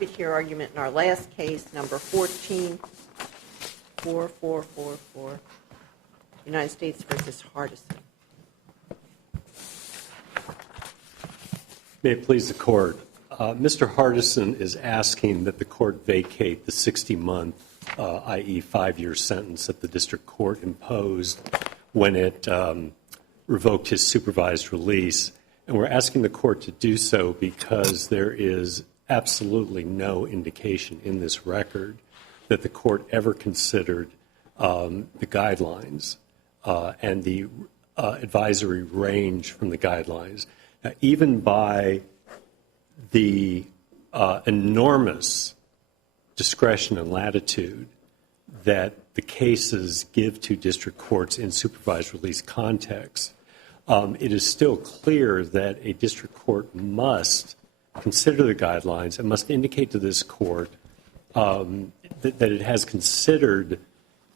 happy to hear argument in our last case, number 144444, United States versus Hardison. May it please the Court. Mr. Hardison is asking that the Court vacate the 60-month, i.e. 5-year sentence that the District Court imposed when it revoked his supervised release. And we're asking the Court to do so because there is absolutely no indication in this record that the Court ever considered the guidelines and the advisory range from the guidelines. Now, even by the enormous discretion and latitude that the cases give to district courts in supervised release context, it is still clear that a district court must consider the guidelines and must indicate to this court that it has considered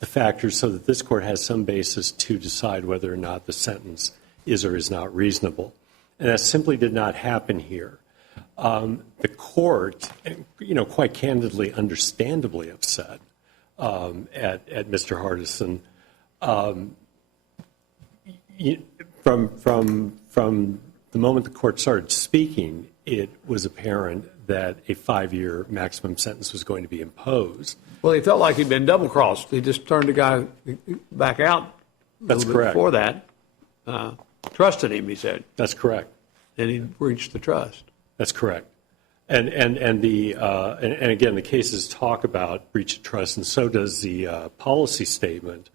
the factors so that this court has some basis to decide whether or not the sentence is or is not reasonable. And that simply did not happen here. The court, quite candidly, understandably upset at Mr. Hardison. From the moment the court started speaking, it was apparent that a 5-year maximum sentence was going to be imposed. Well, he felt like he'd been double-crossed. He just turned the guy back out. That's correct. Before that, trusted him, he said. That's correct. And he breached the trust. That's correct. And again, the cases talk about breach of trust, and so does the policy statement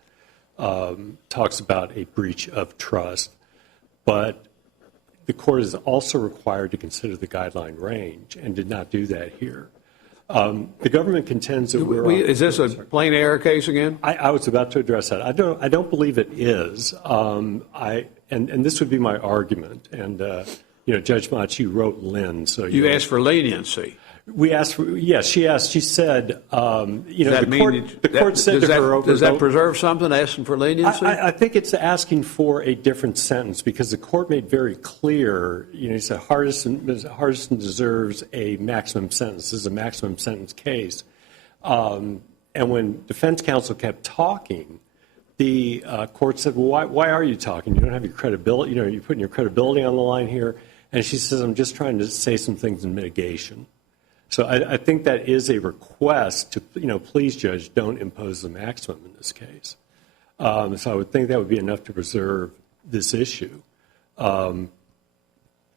talks about a breach of trust. But the court is also required to consider the guideline range and did not do that here. The government contends that is this a plain error case again? I was about to address that. I don't believe it is. And this would be my argument. And Judge Mott, you wrote Lynn, so you asked for leniency. We asked for, yes, she asked. She said, the court said to her, does that preserve something, asking for leniency? I think it's asking for a different sentence because the court made very clear, he said Hardison deserves a maximum sentence. This is a maximum sentence case. And when defense counsel kept talking, the court said, well, why are you talking? You don't have your credibility. You're putting your credibility on the line here. And she says, I'm just trying to say some things in mitigation. So I think that is a request to, please, Judge, don't impose the maximum in this case. So I would think that would be enough to preserve this issue. So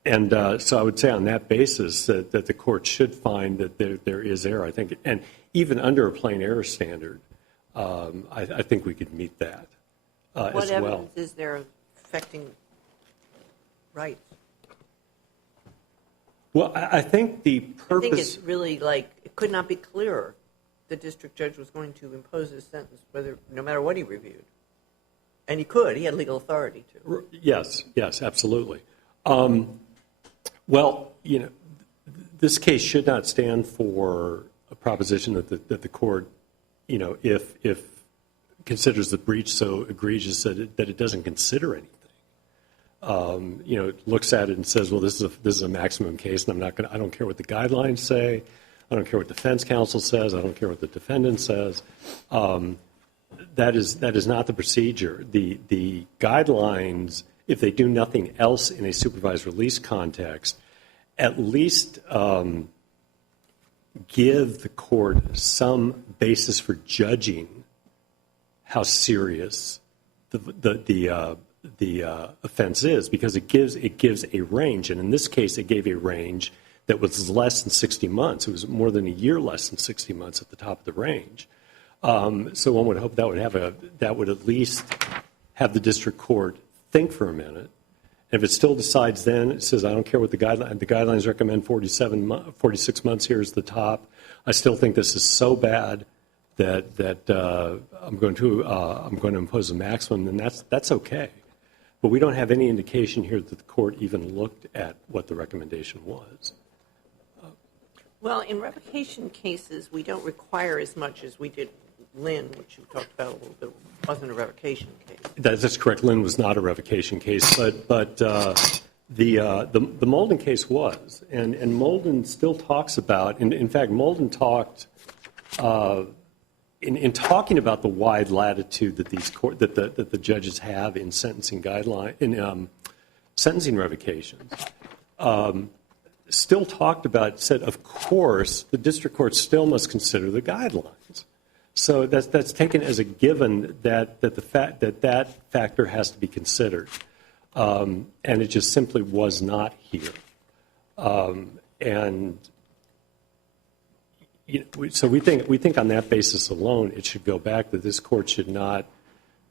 I would say on that basis that the court should find that there is error. I think, and even under a plain error standard, I think we could meet that as well. What evidence is there affecting rights? Well, I think the purpose... I think it's really it could not be clearer the district judge was going to impose his sentence, no matter what he reviewed. And he could. He had legal authority to. Yes, absolutely. This case should not stand for a proposition that the court, if considers the breach so egregious that it doesn't consider anything. Looks at it and says, well, this is a maximum case, and I don't care what the guidelines say. I don't care what defense counsel says. I don't care what the defendant says. That is not the procedure. The guidelines, if they do nothing else in a supervised release context, at least give the court some basis for judging how serious the offense is, because it gives a range, and in this case it gave a range that was less than 60 months. It was more than a year less than 60 months at the top of the range. So one would hope that would at least have the district court think for a minute. If it still decides then, it says I don't care what the guidelines recommend 46 months here is the top. I still think this is so bad that I'm going to impose a maximum, and that's okay. But we don't have any indication here that the court even looked at what the recommendation was. Well, in revocation cases, we don't require as much as we did Lynn, which you talked about a little bit, wasn't a revocation case. That's correct. Lynn was not a revocation case, but The Molden case was, and Molden still talks about, in fact, Molden talked, in talking about the wide latitude that that the judges have in sentencing sentencing revocations, still talked about, said, of course, the district court still must consider the guidelines. So that's taken as a given that that factor has to be considered. And it just simply was not here. And so we think on that basis alone it should go back, that this court should not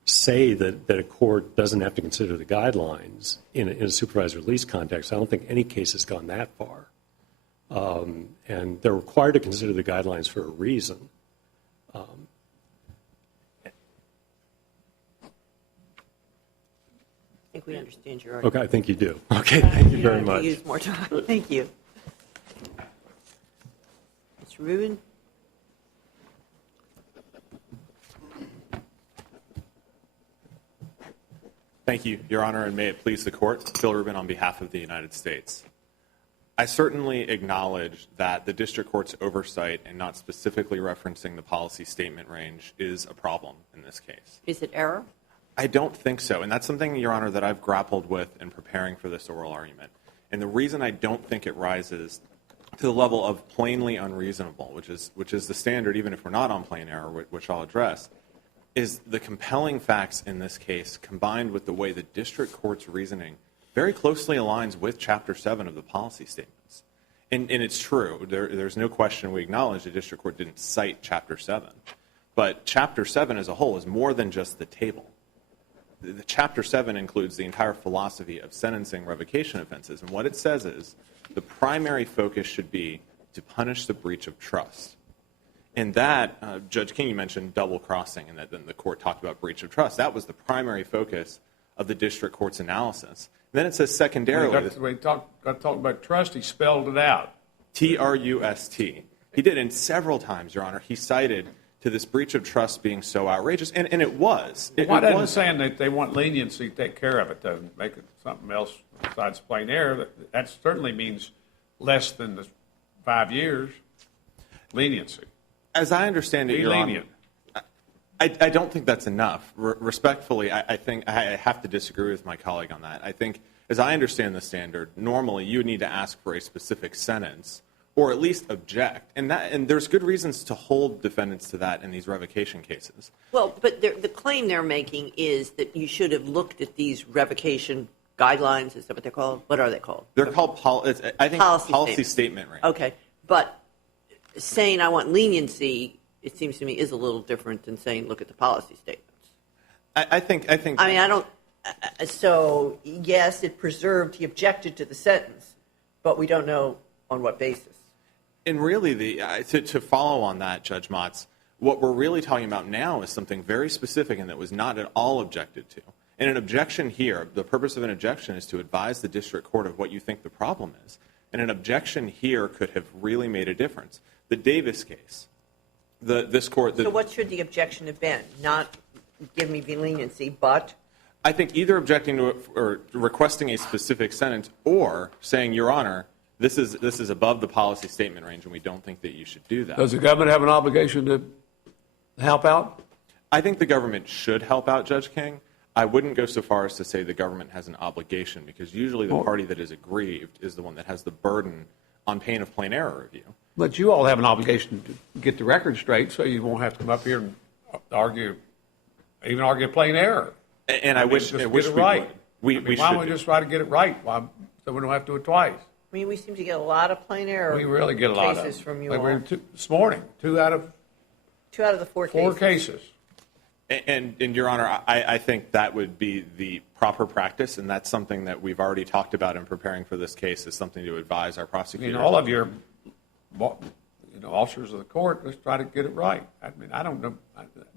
say that a court doesn't have to consider the guidelines in a supervised release context. I don't think any case has gone that far. And they're required to consider the guidelines for a reason. I think we understand your argument. Okay, I think you do. Okay, thank you very much. Use more time. Thank you. Mr. Rubin? Thank you, Your Honor, and may it please the Court. Phil Rubin on behalf of the United States. I certainly acknowledge that the district court's oversight and not specifically referencing the policy statement range is a problem in this case. Is it error? I don't think so, and that's something, Your Honor, that I've grappled with in preparing for this oral argument. And the reason I don't think it rises to the level of plainly unreasonable, which is the standard, even if we're not on plain error, which I'll address, is the compelling facts in this case combined with the way the district court's reasoning very closely aligns with Chapter 7 of the policy statements. And it's true. There's no question we acknowledge the district court didn't cite Chapter 7. But Chapter 7 as a whole is more than just the table. The Chapter 7 includes the entire philosophy of sentencing revocation offenses. And what it says is the primary focus should be to punish the breach of trust. And that, Judge King, you mentioned double crossing, and that then the court talked about breach of trust. That was the primary focus of the district court's analysis. And then it says secondarily. When he got to talk about trust, he spelled it out. Trust. He did, and several times, Your Honor, he cited to this breach of trust being so outrageous, and it was. Why doesn't saying that they want leniency to take care of it, to make it something else besides plain error? That certainly means less than the 5 years. Leniency. As I understand it, Your Honor, I don't think that's enough. Respectfully, I think I have to disagree with my colleague on that. I think, as I understand the standard, normally you would need to ask for a specific sentence or at least object. And there's good reasons to hold defendants to that in these revocation cases. Well, but the claim they're making is that you should have looked at these revocation guidelines. Is that what they're called? What are they called? They're called policy statement range. Okay. But saying I want leniency, it seems to me, is a little different than saying look at the policy statements. I think. I mean, I don't. So yes, it preserved. He objected to the sentence, but we don't know on what basis. And really, to follow on that, Judge Motz, what we're really talking about now is something very specific and that was not at all objected to. And an objection here, the purpose of an objection is to advise the district court of what you think the problem is. And an objection here could have really made a difference. The Davis case, this court. So what should the objection have been? Not give me leniency, but? I think either objecting to it or requesting a specific sentence or saying, Your Honor, this is above the policy statement range, and we don't think that you should do that. Does the government have an obligation to help out? I think the government should help out, Judge King. I wouldn't go so far as to say the government has an obligation, because usually the party that is aggrieved is the one that has the burden on pain of plain error review. But you all have an obligation to get the record straight so you won't have to come up here and argue plain error. And I wish we would. Why don't we just try to get it right so we don't have to do it twice? I mean, we seem to get a lot of plain error. We really get a lot of cases from you like all. this morning, two out of the four cases. And Your Honor, I think that would be the proper practice, and that's something that we've already talked about in preparing for this case, is something to advise our prosecutors. All of your officers of the court, let's try to get it right. I mean, I don't know.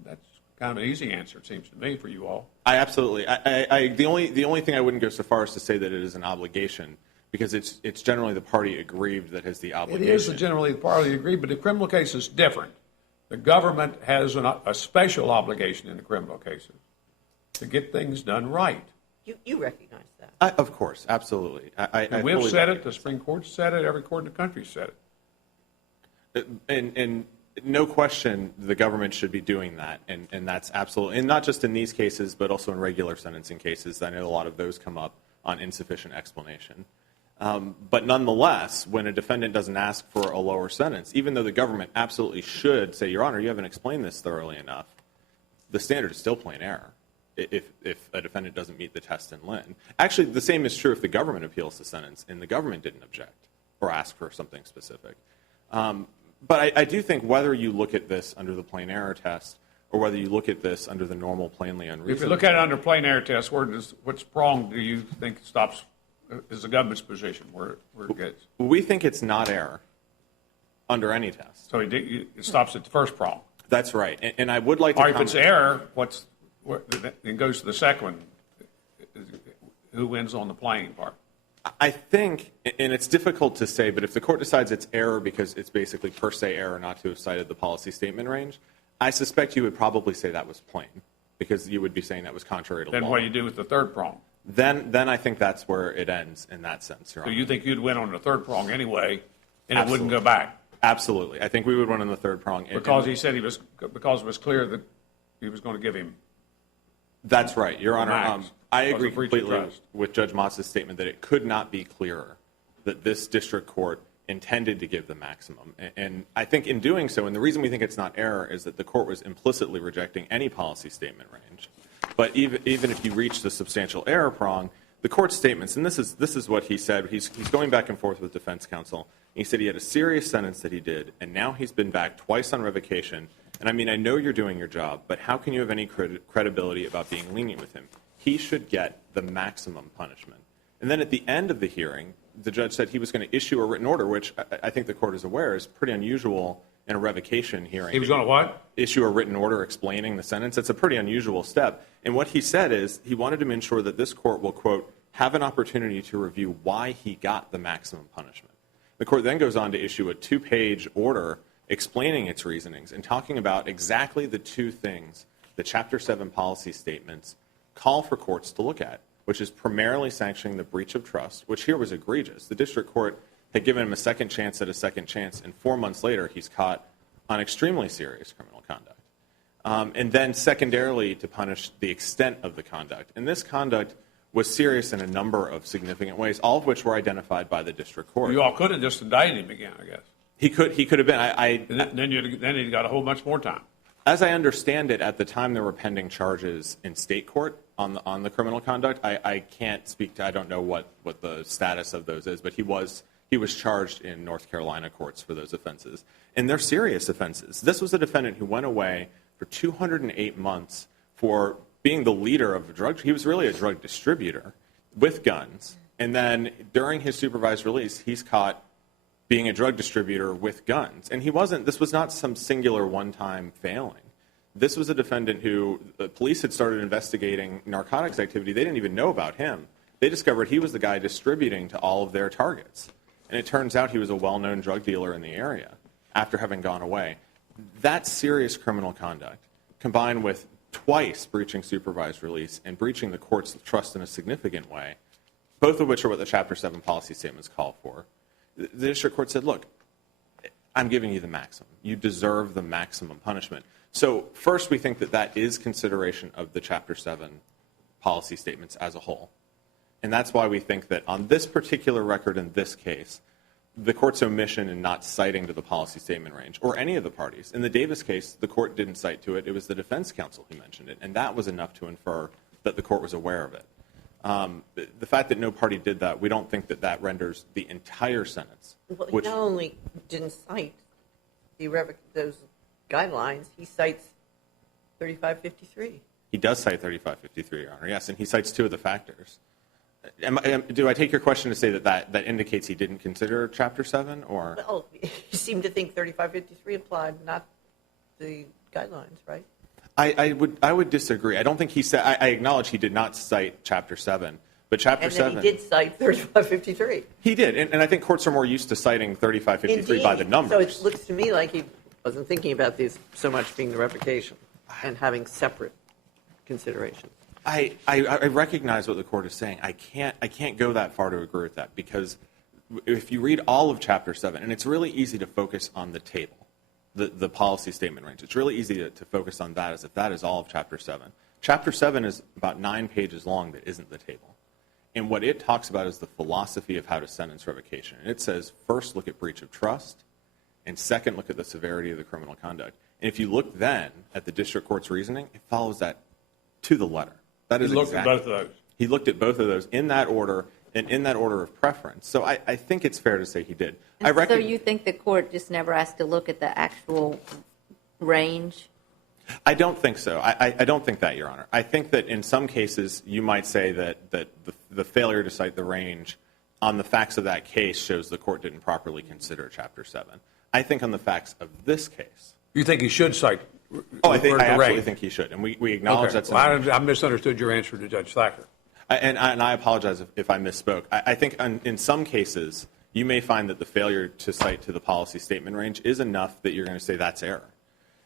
That's kind of an easy answer, it seems to me, for you all. I absolutely. The only thing I wouldn't go so far as to say that it is an obligation, because it's generally the party aggrieved that has the obligation. It is generally the party aggrieved, but the criminal case is different. The government has a special obligation in the criminal cases to get things done right. You recognize that. Of course, absolutely. I We've fully said it, the recognize Supreme Court said it, every court in the country said it. And no question, the government should be doing that, and that's absolutely, and not just in these cases, but also in regular sentencing cases. I know a lot of those come up on insufficient explanation. But nonetheless, when a defendant doesn't ask for a lower sentence, even though the government absolutely should say, Your Honor, you haven't explained this thoroughly enough, the standard is still plain error if a defendant doesn't meet the test in Lynn. Actually, the same is true if the government appeals the sentence and the government didn't object or ask for something specific. But I do think whether you look at this under the plain error test or whether you look at this under the normal plainly unreasonable. If you look at it under plain error test, which prong do you think is the government's position where it gets? We think it's not error under any test. So it stops at the first prong. That's right. And I would like to Or if it's error, it goes to the second one. Who wins on the plain part? I think, and it's difficult to say, but if the court decides it's error because it's basically per se error not to have cited the policy statement range, I suspect you would probably say that was plain because you would be saying that was contrary to law. Then what do you do with the third prong? Then I think that's where it ends in that sense, Your So Honor. you think you'd win on the third prong anyway, and it wouldn't Absolutely. go back? Absolutely. I think we would win on the third prong. Because he said because it was clear that he was going to give him. That's right, Your Honor. Max, I because agree of breach of completely trust. with Judge Moss's statement that it could not be clearer that this district court intended to give the maximum. And I think in doing so, and the reason we think it's not error is that the court was implicitly rejecting any policy statement range. But even if you reach the substantial error prong, the court's statements, and this is what he said. He's going back and forth with defense counsel. He said he had a serious sentence that he did, and now he's been back twice on revocation. And I mean, I know you're doing your job, but how can you have any credibility about being lenient with him? He should get the maximum punishment. And then at the end of the hearing, the judge said he was going to issue a written order, which I think the court is aware is pretty unusual in a revocation hearing. He was going to what? Issue a written order explaining the sentence. It's a pretty unusual step. And what he said is he wanted to ensure that this court will, quote, have an opportunity to review why he got the maximum punishment. The court then goes on to issue a 2-page order explaining its reasonings and talking about exactly the two things the Chapter 7 policy statements call for courts to look at, which is primarily sanctioning the breach of trust, which here was egregious. The district court had given him a second chance at a second chance, and 4 months later he's caught on extremely serious criminal conduct. And then secondarily to punish the extent of the conduct. And this conduct was serious in a number of significant ways, all of which were identified by the district court. You all could have just indicted him again, I guess. He could have been. And then he got a whole bunch more time. As I understand it, at the time there were pending charges in state court on the criminal conduct. I can't speak to. I don't know what the status of those is, but he was charged in North Carolina courts for those offenses, and they're serious offenses. This was a defendant who went away for 208 months for being the leader of a drug. He was really a drug distributor with guns, and then during his supervised release, he's caught being a drug distributor with guns. And this was not some singular one-time failing. This was a defendant who the police had started investigating narcotics activity. They didn't even know about him. They discovered he was the guy distributing to all of their targets. And it turns out he was a well-known drug dealer in the area after having gone away. That serious criminal conduct, combined with twice breaching supervised release and breaching the court's trust in a significant way, both of which are what the Chapter 7 policy statements call for, the district court said, look, I'm giving you the maximum. You deserve the maximum punishment. So first, we think that is consideration of the Chapter 7 policy statements as a whole. And that's why we think that on this particular record in this case, the court's omission in not citing to the policy statement range, or any of the parties. In the Davis case, the court didn't cite to it. It was the defense counsel who mentioned it. And that was enough to infer that the court was aware of it. The fact that no party did that, we don't think that renders the entire sentence. Well, he not only didn't cite those guidelines, he cites 3553. He does cite 3553, Your Honor, yes, and he cites two of the factors. Do I take your question to say that indicates he didn't consider Chapter 7? Or? Well, he seemed to think 3553 applied, not the guidelines, right? I would disagree. I don't think he said. I acknowledge he did not cite Chapter 7, but Chapter 7. And then he did cite 3553. He did, and I think courts are more used to citing 3553 by the numbers. So it looks to me like he wasn't thinking about these so much being the revocation and having separate considerations. I recognize what the court is saying. I can't go that far to agree with that, because if you read all of Chapter 7, and it's really easy to focus on the table, the policy statement range. It's really easy to focus on that as if that is all of Chapter 7. Chapter 7 is about 9 pages long that isn't the table. And what it talks about is the philosophy of how to sentence revocation. And it says, first, look at breach of trust, and second, look at the severity of the criminal conduct. And if you look then at the district court's reasoning, it follows that to the letter. That is He looked at both of those. He looked at both of those in that order, and in that order of preference. So I think it's fair to say he did. So you think the court just never asked to look at the actual range? I don't think so. I don't think that, Your Honor. I think that in some cases you might say that the failure to cite the range on the facts of that case shows the court didn't properly consider Chapter 7. I think on the facts of this case. You think he should cite? I absolutely think he should, and we acknowledge Okay. that. Well, I misunderstood your answer to Judge Thacker. And I apologize if I misspoke. I think in some cases you may find that the failure to cite to the policy statement range is enough that you're going to say that's error.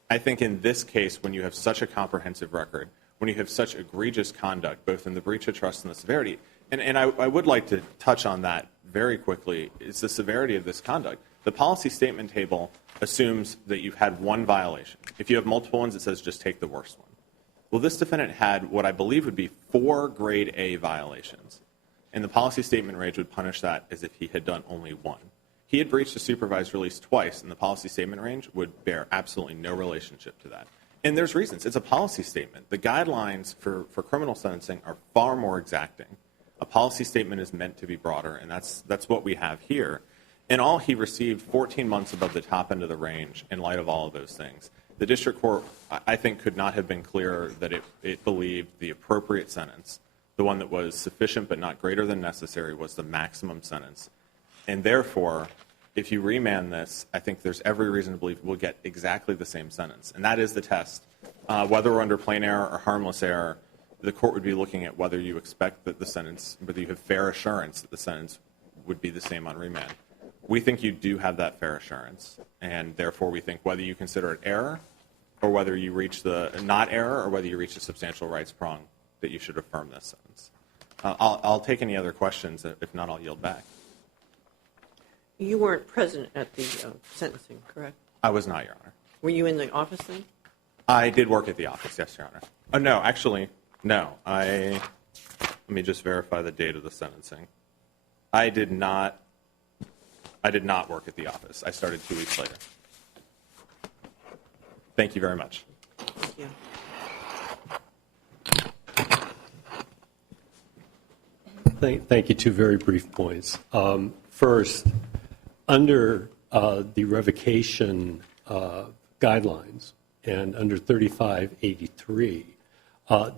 I think in this case, when you have such a comprehensive record, when you have such egregious conduct, both in the breach of trust and the severity, and I would like to touch on that very quickly, is the severity of this conduct. The policy statement table assumes that you've had one violation. If you have multiple ones, it says just take the worst one. Well, this defendant had what I believe would be 4 grade A violations, and the policy statement range would punish that as if he had done only one. He had breached a supervised release twice, and the policy statement range would bear absolutely no relationship to that. And there's reasons. It's a policy statement. The guidelines for criminal sentencing are far more exacting. A policy statement is meant to be broader, and that's what we have here. In all, he received 14 months above the top end of the range in light of all of those things. The district court, I think, could not have been clearer that it believed the appropriate sentence, the one that was sufficient but not greater than necessary, was the maximum sentence. And therefore, if you remand this, I think there's every reason to believe we'll get exactly the same sentence. And that is the test. Whether we're under plain error or harmless error, the court would be looking at whether you expect that the sentence, whether you have fair assurance that the sentence would be the same on remand. We think you do have that fair assurance, and therefore we think whether you consider it error or whether you reach the not error or whether you reach the substantial rights prong, that you should affirm this sentence. I'll take any other questions. If not, I'll yield back. You weren't present at the sentencing, correct? I was not, Your Honor. Were you in the office then? I did work at the office, yes, Your Honor. Oh, no, actually, no. Let me just verify the date of the sentencing. I did not work at the office. I started 2 weeks later. Thank you very much. Thank you. Thank you. 2 very brief points. First, under the revocation guidelines and under 3583,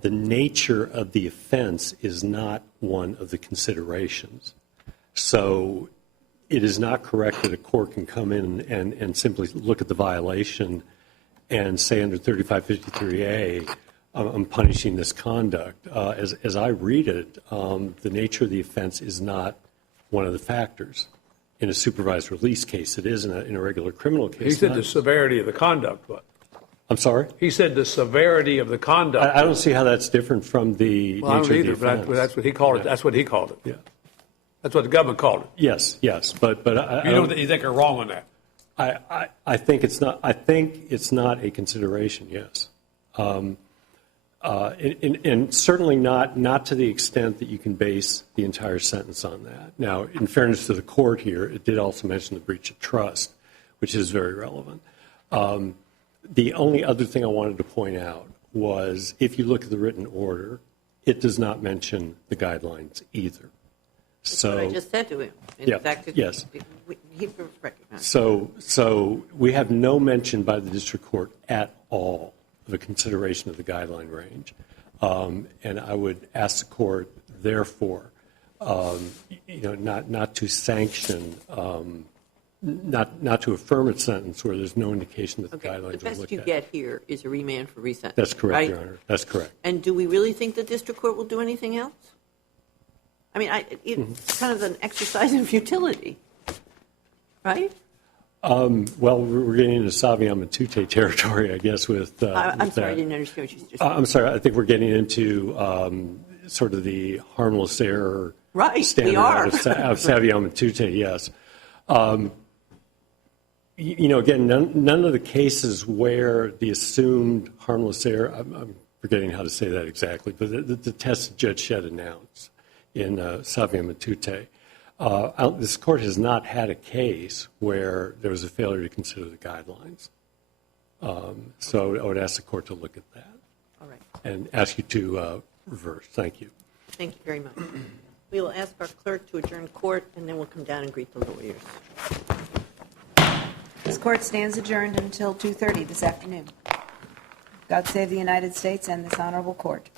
the nature of the offense is not one of the considerations. So it is not correct that a court can come in and simply look at the violation and say under 3553A, I'm punishing this conduct. As I read it, the nature of the offense is not one of the factors. In a supervised release case, it is. In a regular criminal case, He said the severity of the conduct. What? I'm sorry? He said the severity of the conduct. I don't see how that's different from the Well, I nature don't of the either, offense. but that's what he called it. That's what he called it. Yeah. That's what the government called it. Yes, but You think are wrong on that? I think it's not. I think it's not a consideration. Yes, and certainly not to the extent that you can base the entire sentence on that. Now, in fairness to the court here, it did also mention the breach of trust, which is very relevant. The only other thing I wanted to point out was if you look at the written order, it does not mention the guidelines either. So What I just said to him. Yeah, In fact, yes. He recognized. So we have no mention by the district court at all of a consideration of the guideline range. And I would ask the court, therefore, not to sanction, not to affirm its sentence where there's no indication that the guidelines are looked at. The best you get here is a remand for resentence. That's correct, right? Your Honor. That's correct. And do we really think the district court will do anything else? I mean, it's kind of an exercise in futility, right? Well, we're getting into Savion Matute territory, I guess, with I'm with sorry, I that. didn't understand what you just said. I'm sorry, I think we're getting into sort of the harmless error Right, we standard are. out of Savion Matute, yes. Again, none of the cases where the assumed harmless error, I'm forgetting how to say that exactly, but the test Judge Shedd announced in Savion Matute, this court has not had a case where there was a failure to consider the guidelines. So I would ask the court to look at that. All right. And ask you to reverse. Thank you. Thank you very much. We will ask our clerk to adjourn court, and then we'll come down and greet the lawyers. This court stands adjourned until 2:30 this afternoon. God save the United States and this honorable court.